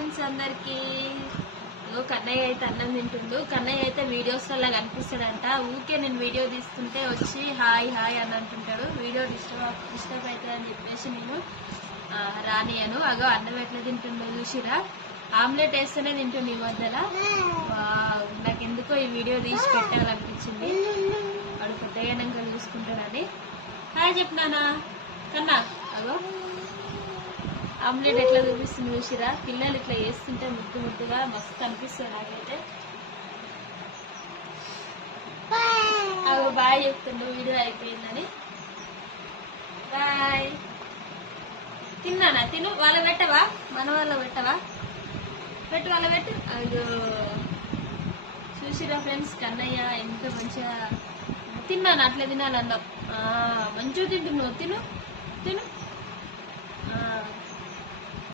Friends అందరికి. కన్నయ్య అయితే అన్నం తింటుండు. కన్నయ్య అయితే వీడియోస్ వల్ల కనిపిస్తాడంట. ఊకే నేను వీడియో తీస్తుంటే వచ్చి హాయ్ హాయ్ అని అంటుంటాడు. వీడియో డిస్టర్బ్ అవుతుంది అని చెప్పేసి నేను రానియను. అగో అన్నం ఎట్లా తింటుండో చూసిరా. ఆమ్లెట్ వేస్తేనే తింటుండు ఈ మధ్యలో. నాకు ఎందుకో ఈ వీడియో తీసి పెట్టాలనిపించింది. వాడు పెద్దగానంగా చూసుకుంటాడని. హాయ్ చెప్పినానా కన్నా. అగో ఆమ్లెట్ ఎట్లా చూపిస్తుంది చూసిరా. పిల్లలు ఇట్లా వేస్తుంటే ముద్దు ముద్దుగా మస్తు అనిపిస్తుంది నాకైతే. అగో బాయ్ చెప్తుండు వీడియో అయిపోయిందని. బాయ్. తిన్నానా? తిను. వాళ్ళ పెట్టవా? మన వాళ్ళ పెట్టవా? పెట్టు వాళ్ళ పెట్టు. అయ్యో చూసిరా ఫ్రెండ్స్ కన్నయ్య ఎంత మంచిగా తిన్నాను. అట్లా తినాలన్నావు. మంచిగా తింటున్నావు. తిను తిను.